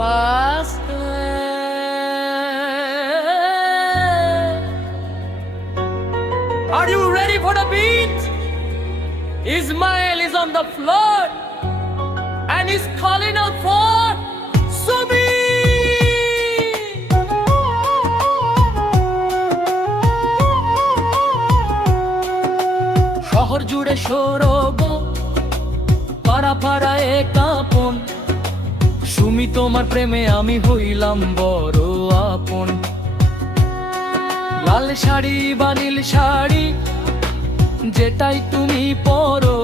fast. Are you ready for the beat? Ismail is on the floor and he's calling out for Sumi. শহর জুড়ে সরব পাড়া পাড়ায় কাঁপন, সুমি তোমার প্রেমে আমি হইলাম বড় আপন। লাল শাড়ি বা নীল শাড়ি যেটাই তুমি পরো,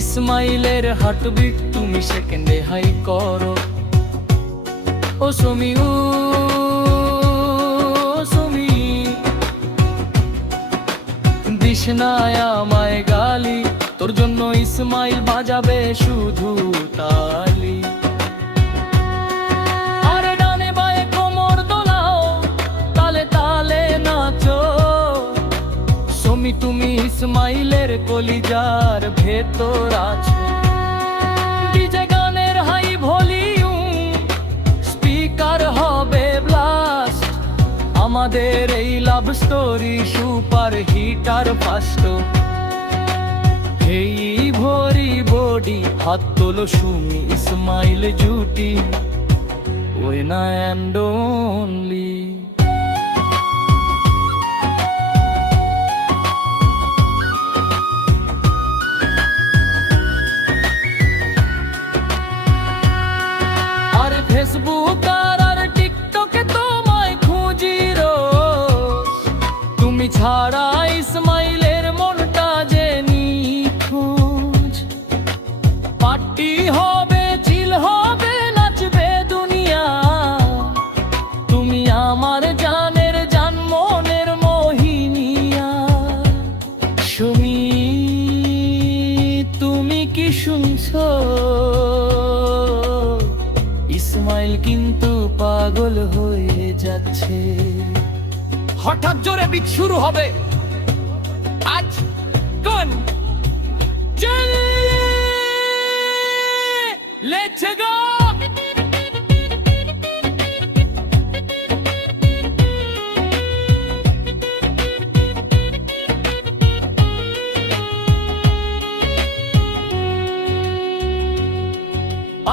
ইসমাইলের হার্টবিট তুমি সেকেন্ডে হাই করো। ও সুমি, ও সুমি, দিস না আমায় গালি, তোর জন্য ইসমাইল বাজাবে শুধু তালি। আরে ডানে বায়ে কোমর দোলাও, তালে তালে নাচো। সুমি তুমি ইসমাইলের কলিজার ভেতর আছো। ডিজে গানের হাই ভলিউম, স্পিকার হবে ব্লাস্ট। আমাদের এই লাভ স্টোরি সুপার হিট আর ফাস্ট। এই ভরি বডি হাত তোলো সুমি ইসমাইল জুটি, when I am lonely. আর ফেসবুক আর টিকটকে তোমায় খুঁজি রোজ, তুমি ছাড়া ইসমাইলের মনটা যে নিখোঁজ। পার্টি হবে, চিল হবে, নাচবে দুনিয়া, তুমি আমার জানের জান, মনের মোহিনিয়া। সুমি তুমি কি শুনছো? ইসমাইল কিন্তু পাগল হয়ে যাচ্ছে। হঠাৎ জোরে বিট শুরু হবে আজ কোন চল লেটস গো।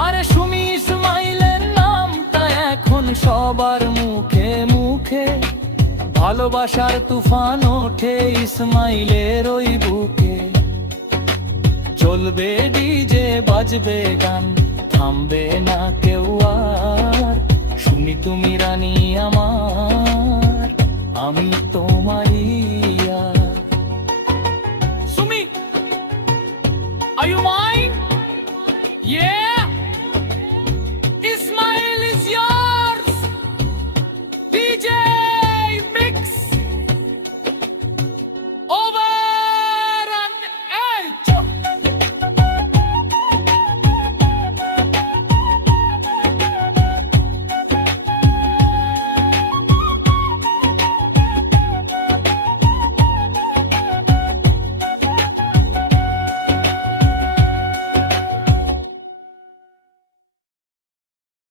আরে সুমি ইসমাইলের নামটা এখন সবার মুখে মুখে, ভালোবাসার তুফান ওঠে ইসমাইলের ওই বুকে। চলবে ডিজে, বাজবে গান, থামবে না কেউ আর। শুনি তুমি রানী আমার, আমি তোমারই আর। Sumi, are you mine?